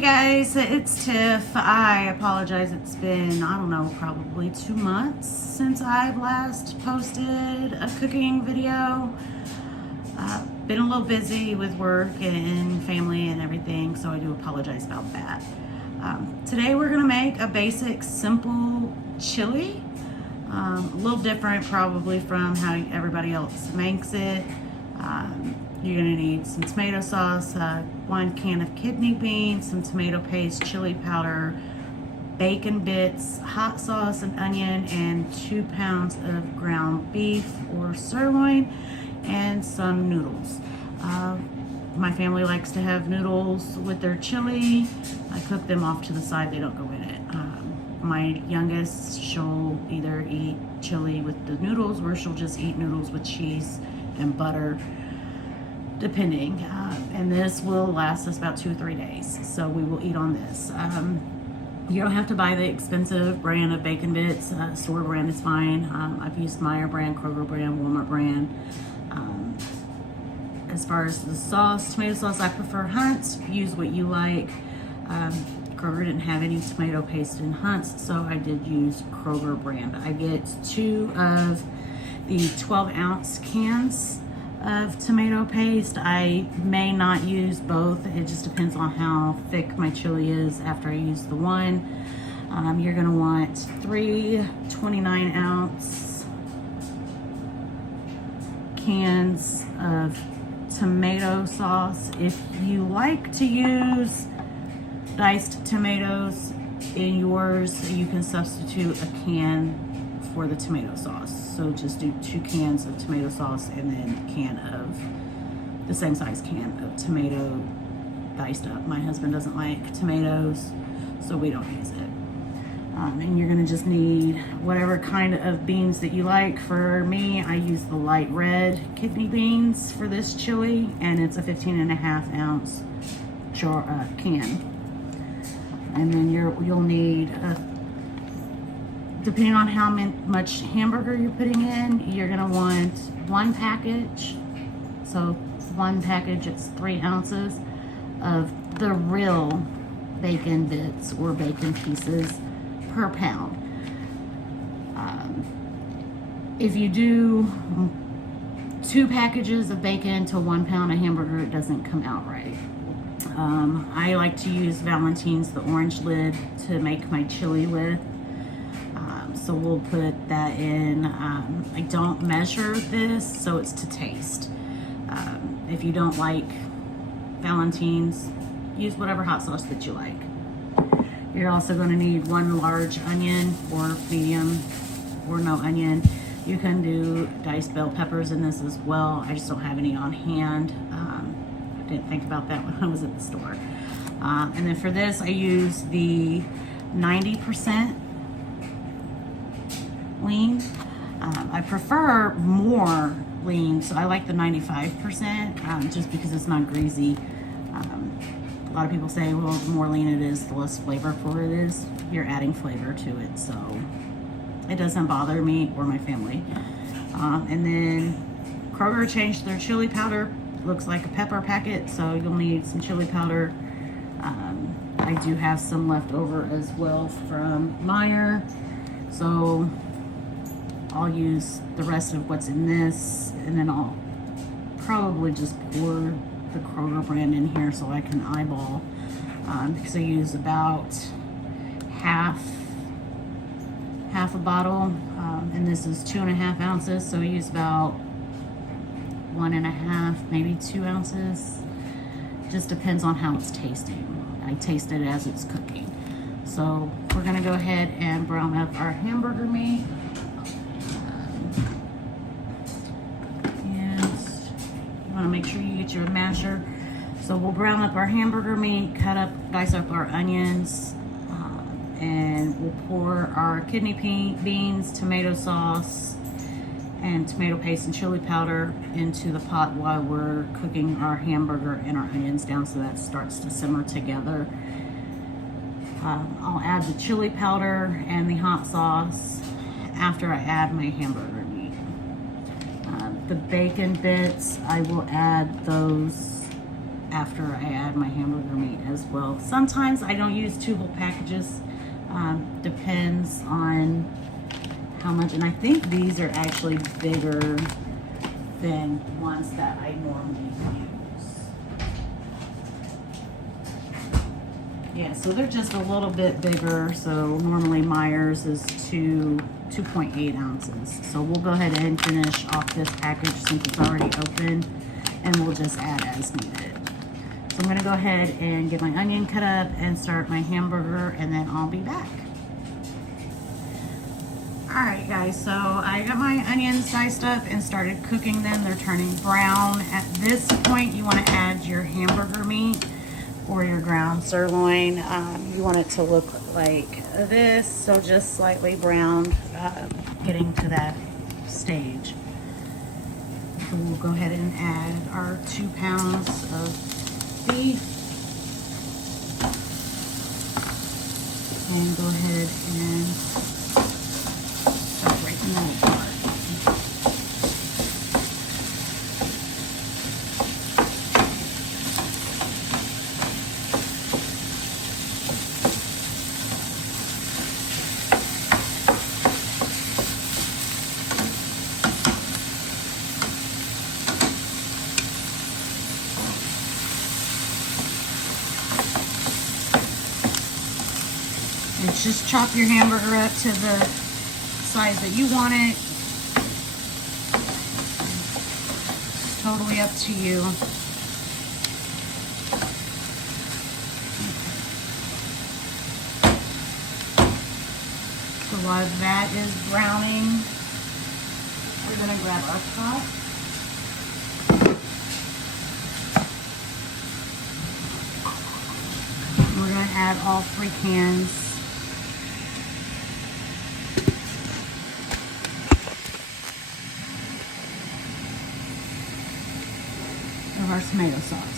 Hey guys, it's Tiff. I apologize. It's been, I don't know, probably 2 months since I've last posted a cooking video. Been a little busy with work and family and everything, so I do apologize about that. Today we're gonna make a basic, simple chili. A little different probably from how everybody else makes it. You're gonna need some tomato sauce, 1 can of kidney beans, some tomato paste, chili powder, bacon bits, hot sauce and onion, and 2 pounds of ground beef or sirloin, and some noodles. My family likes to have noodles with their chili. I cook them off to the side, they don't go in it. My youngest, she'll either eat chili with the noodles or she'll just eat noodles with cheese and butter, depending. And this will last us about 2 or 3 days, so we will eat on this. You don't have to buy the expensive brand of bacon bits. Store brand is fine. I've used Meyer brand, Kroger brand, Walmart brand. As far as the sauce, tomato sauce, I prefer Hunt's. Use what you like. Kroger didn't have any tomato paste in Hunt's, so I did use Kroger brand. I get 2 of the 12-ounce cans of tomato paste. I may not use both. It just depends on how thick my chili is after I use the one. You're gonna want 3 29-ounce cans of tomato sauce. If you like to use diced tomatoes in yours, you can substitute a can for the tomato sauce. So just do 2 cans of tomato sauce and then a can of the same size can of tomato diced up. My husband doesn't like tomatoes, so we don't use it. And you're gonna just need whatever kind of beans that you like. For me, I use the light red kidney beans for this chili, and it's a 15.5-ounce jar can. And then you'll need depending on how much hamburger you're putting in, you're gonna want 1 package. So 1 package, it's 3 ounces of the real bacon bits or bacon pieces per pound. If you do 2 packages of bacon to 1 pound of hamburger, it doesn't come out right. I like to use Valentine's, the orange lid, to make my chili with. So we'll put that in. I don't measure this, so it's to taste. If you don't like Valentine's, use whatever hot sauce that you like. You're also going to need 1 large onion, or medium or no onion. You can do diced bell peppers in this as well. I just don't have any on hand. I didn't think about that when I was at the store. And then for this, I use the 90% lean. I prefer more lean, so I like the 95%, just because it's not greasy. A lot of people say, well, the more lean it is, the less flavorful it is. You're adding flavor to it, so it doesn't bother me or my family. And then Kroger changed their chili powder. Looks like a pepper packet, so you'll need some chili powder. I do have some left over as well from Meyer, so I'll use the rest of what's in this, and then I'll probably just pour the Kroger brand in here so I can eyeball, because I use about half a bottle, and this is 2.5 ounces, so I use about 1.5, maybe 2 ounces. Just depends on how it's tasting. I taste it as it's cooking. So we're gonna go ahead and brown up our hamburger meat. Want to make sure you get your masher. So we'll brown up our hamburger meat, dice up our onions, and we'll pour our kidney beans, tomato sauce, and tomato paste and chili powder into the pot while we're cooking our hamburger and our onions down, so that starts to simmer together. I'll add the chili powder and the hot sauce after I add my hamburger meat. The bacon bits, I will add those after I add my hamburger meat as well. Sometimes I don't use 2 whole packages. Depends on how much, and I think these are actually bigger than ones that I normally use. Yeah, so they're just a little bit bigger. So normally Myers is 2.8 ounces. So we'll go ahead and finish off this package since it's already open, and we'll just add as needed. So I'm gonna go ahead and get my onion cut up and start my hamburger, and then I'll be back. All right, guys, so I got my onions diced up and started cooking them. They're turning brown. At this point, you want to add your hamburger meat or your ground sirloin. You want it to look like this, so just slightly browned, getting to that stage. So we'll go ahead and add our 2 pounds of beef. And go ahead and start breaking that apart. And just chop your hamburger up to the size that you want it. It's totally up to you. So while that is browning, we're going to grab our pot. We're going to add all 3 cans of our tomato sauce.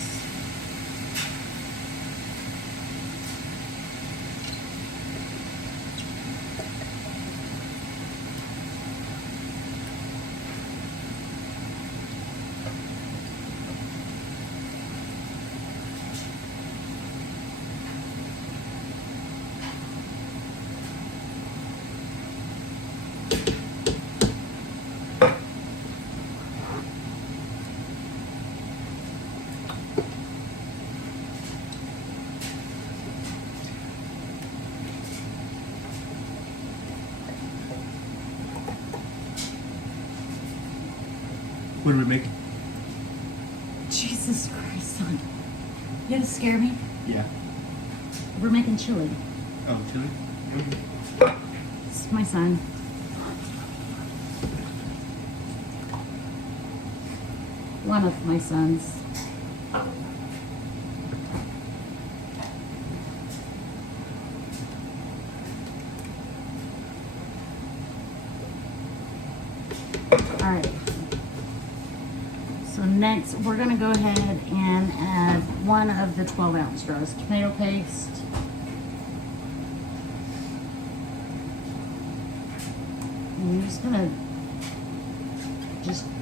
What are we making? Jesus Christ, son. You had to scare me. Yeah. We're making chili. Oh, chili? Okay. It's my son. One of my sons. All right. So next, we're going to go ahead and add 1 of the 12-ounce jars of tomato paste. And you're just going to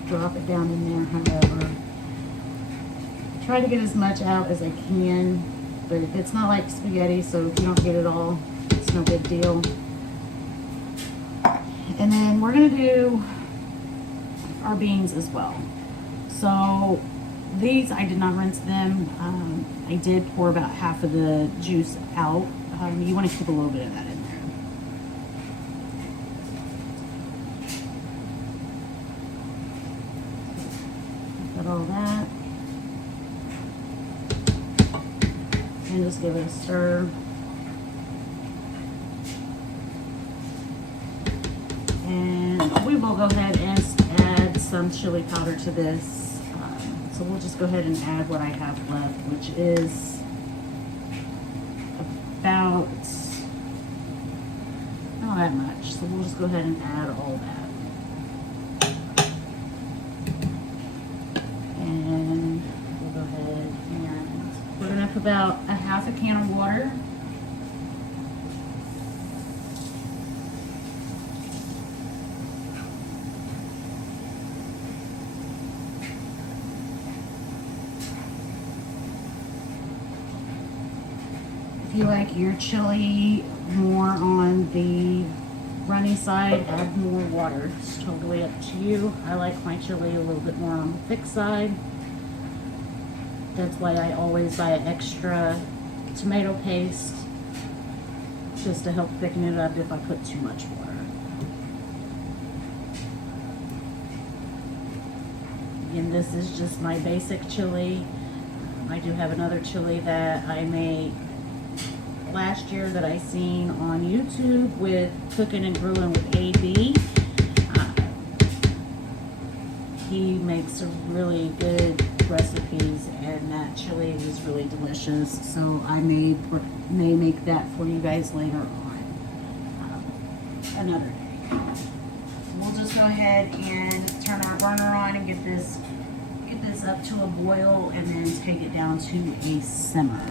drop it down in there, however. Try to get as much out as I can, but it's not like spaghetti, so if you don't get it all, it's no big deal. And then we're going to do our beans as well. So these, I did not rinse them. I did pour about half of the juice out. You want to keep a little bit of that in there. Got all that. And just give it a stir. And we will go ahead and add some chili powder to this. So we'll just go ahead and add what I have left, which is about, not that much. So we'll just go ahead and add all that. And we'll go ahead and we're gonna put about a half a can of water. If you like your chili more on the runny side, add more water. It's totally up to you. I like my chili a little bit more on the thick side. That's why I always buy an extra tomato paste, just to help thicken it up if I put too much water. And this is just my basic chili. I do have another chili that I made last year that I seen on YouTube with Cooking and Brewing with AB. He makes really good recipes, and that chili is really delicious. So I may make that for you guys later on, another day. We'll just go ahead and turn our burner on and get this up to a boil, and then take it down to a simmer.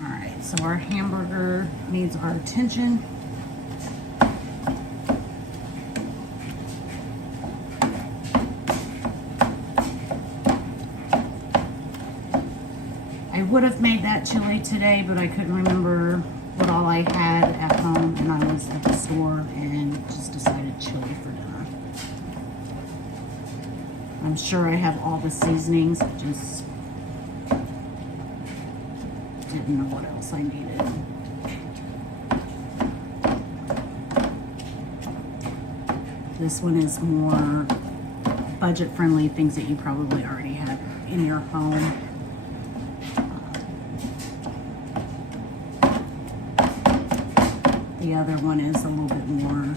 All right, so our hamburger needs our attention. I would have made that chili today, but I couldn't remember what all I had at home, and I was at the store and just decided chili for dinner. I'm sure I have all the seasonings, just didn't know what else I needed. This one is more budget-friendly, things that you probably already have in your home. The other one is a little bit more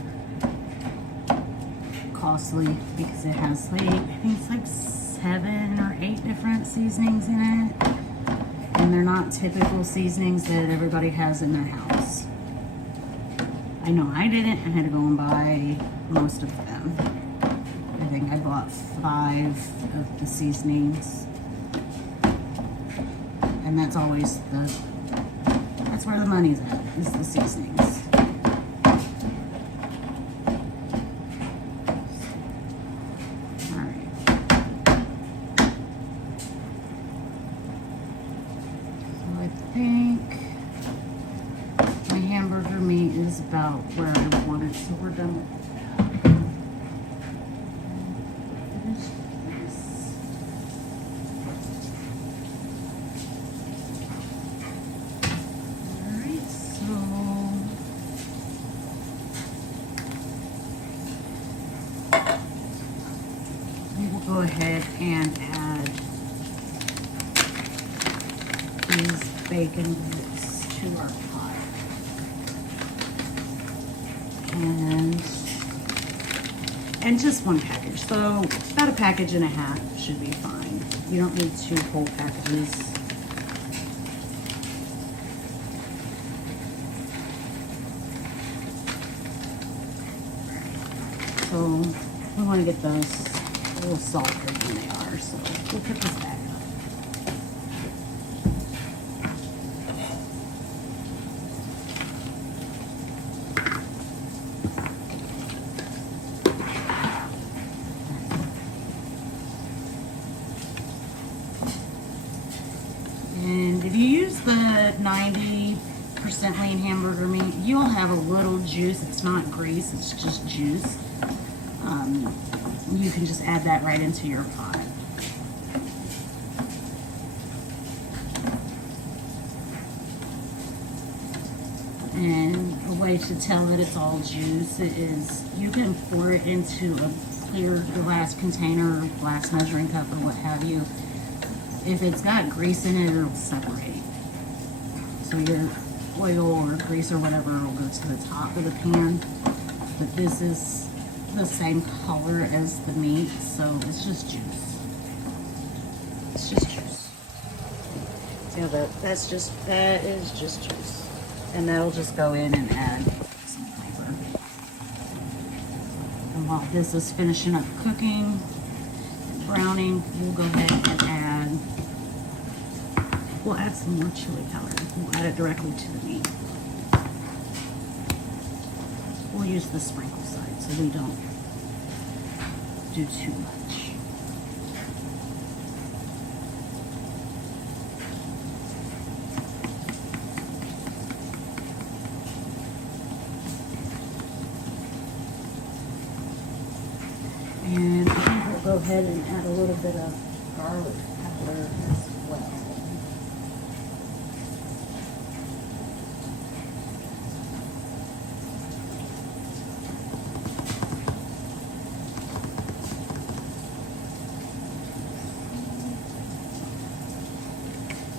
costly because it has like, I think it's like 7 or 8 different seasonings in it. And they're not typical seasonings that everybody has in their house. I know I didn't. I had to go and buy most of them. I think I bought 5 of the seasonings. And that's always that's where the money's at, is the seasonings. About where I want it, so we're done with that. Alright, so we will go ahead and add these bacon bits to our pot. And just one package, so about a package and a half should be fine. You don't need 2 whole packages. So we want to get those a little softer than they are, so we'll put this back up. And if you use the 90% lean hamburger meat, you'll have a little juice. It's not grease, it's just juice. You can just add that right into your pot. And a way to tell that it's all juice is you can pour it into a clear glass container, glass measuring cup, or what have you. If it's got grease in it, it'll separate. So your oil or grease or whatever will go to the top of the pan. But this is the same color as the meat, so it's just juice. It's just juice. See how that is just juice. And that'll just go in and add some flavor. And while this is finishing up cooking and browning, we'll go ahead and we'll add some more chili powder. We'll add it directly to the meat. We'll use the sprinkle side so we don't do too much. ahead and add a little bit of garlic powder as well.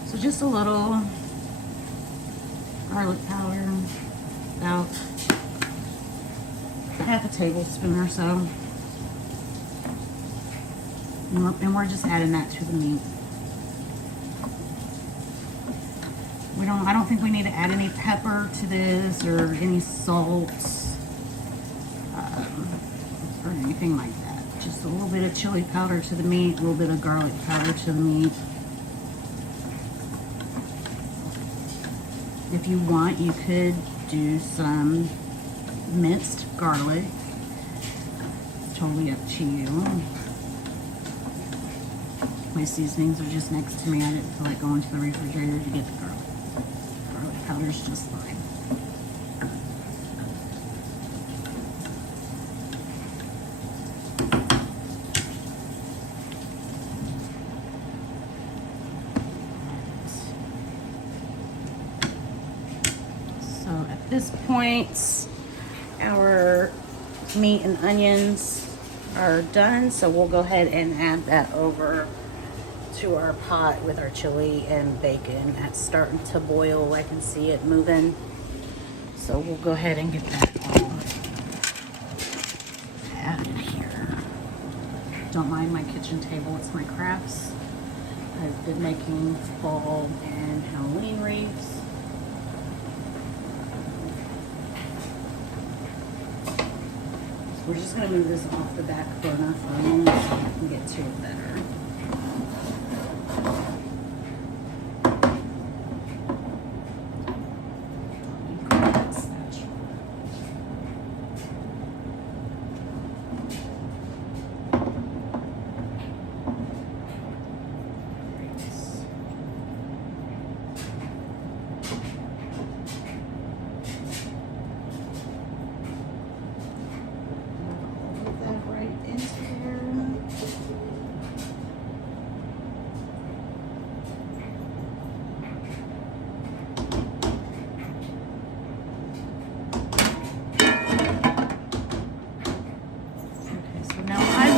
So just a little garlic powder, about half a tablespoon or so. And we're just adding that to the meat. I don't think we need to add any pepper to this or any salt or anything like that. Just a little bit of chili powder to the meat, a little bit of garlic powder to the meat. If you want, you could do some minced garlic. Totally up to you. My seasonings are just next to me. I didn't feel like going to the refrigerator to get the garlic. Garlic powder's just fine. So at this point, our meat and onions are done. So we'll go ahead and add that over to our pot with our chili and bacon. That's starting to boil. I can see it moving. So we'll go ahead and get that all added here. Don't mind my kitchen table, it's my crafts. I've been making fall and Halloween wreaths. So we're just gonna move this off the back burner for a moment so I can get to it better.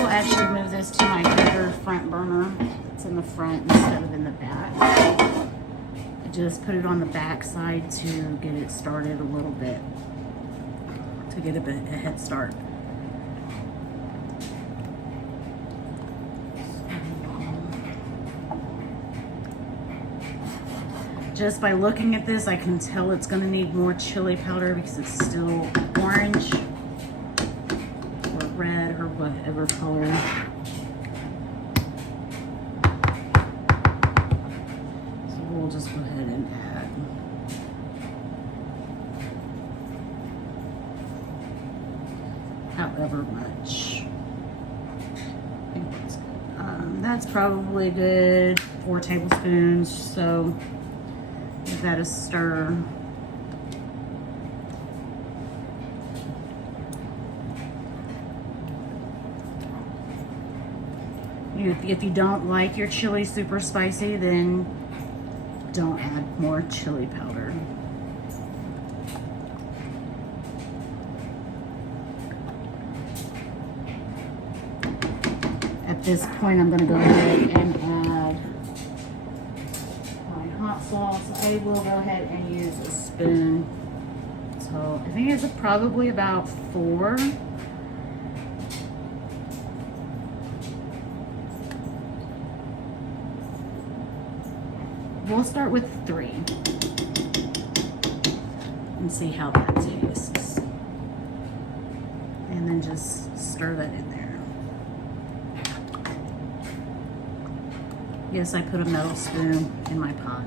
Actually move this to my bigger front burner. It's in the front instead of in the back. I just put it on the back side to get it started a little bit, to get a head start. Just by looking at this, I can tell it's going to need more chili powder because it's still orange. Red or whatever color. So we'll just go ahead and add however much. I think that's good. That's probably good 4 tablespoons. So give that a stir. If you don't like your chili super spicy, then don't add more chili powder. At this point, I'm going to go ahead and add my hot sauce. I will go ahead and use a spoon. So I think it's probably about 4. We'll start with 3 and see how that tastes. And then just stir that in there. Yes, I put a metal spoon in my pot.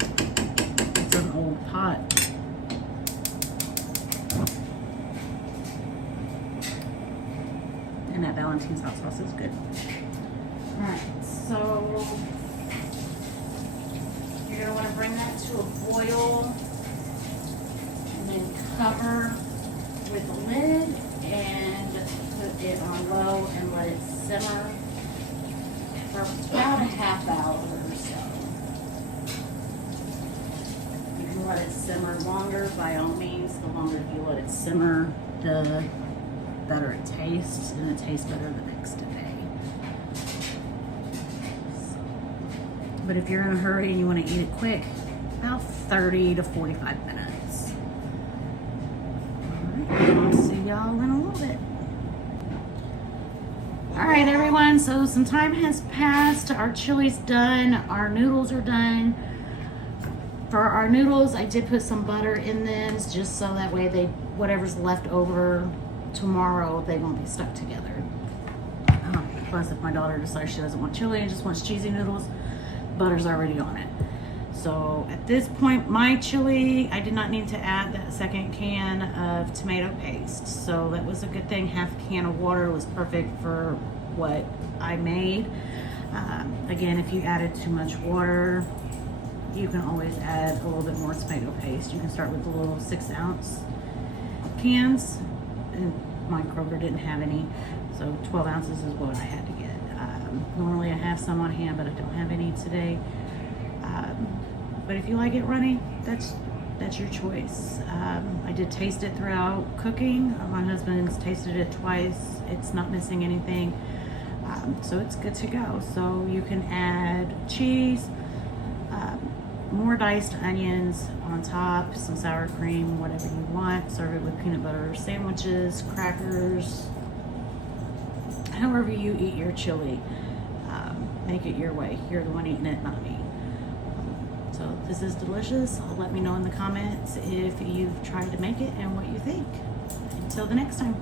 It's an old pot. And that Valentine's hot sauce is good. Alright, so you're going to want to bring that to a boil and then cover with a lid and put it on low and let it simmer for about a half hour or so. You can let it simmer longer, by all means. The longer you let it simmer, the better it tastes, and it tastes better the next day. But if you're in a hurry and you want to eat it quick, about 30 to 45 minutes. All right, I'll see y'all in a little bit. All right, everyone, so some time has passed. Our chili's done. Our noodles are done. For our noodles, I did put some butter in them just so that way whatever's left over tomorrow, they won't be stuck together. Plus, if my daughter decides she doesn't want chili and just wants cheesy noodles, butter's already on it. So at this point, my chili, I did not need to add that second can of tomato paste. So that was a good thing. Half a can of water was perfect for what I made. Again, if you added too much water, you can always add a little bit more tomato paste. You can start with the little 6-ounce cans, and my Kroger didn't have any, so 12 ounces is what I had to get. Normally I have some on hand, but I don't have any today. But if you like it runny, that's your choice. I did taste it throughout cooking. My husband's tasted it twice. It's not missing anything. So it's good to go. So you can add cheese, more diced onions on top, some sour cream, whatever you want. Serve it with peanut butter sandwiches, crackers, however you eat your chili. Make it your way. You're the one eating it, not me. So this is delicious. Let me know in the comments if you've tried to make it and what you think. Until the next time.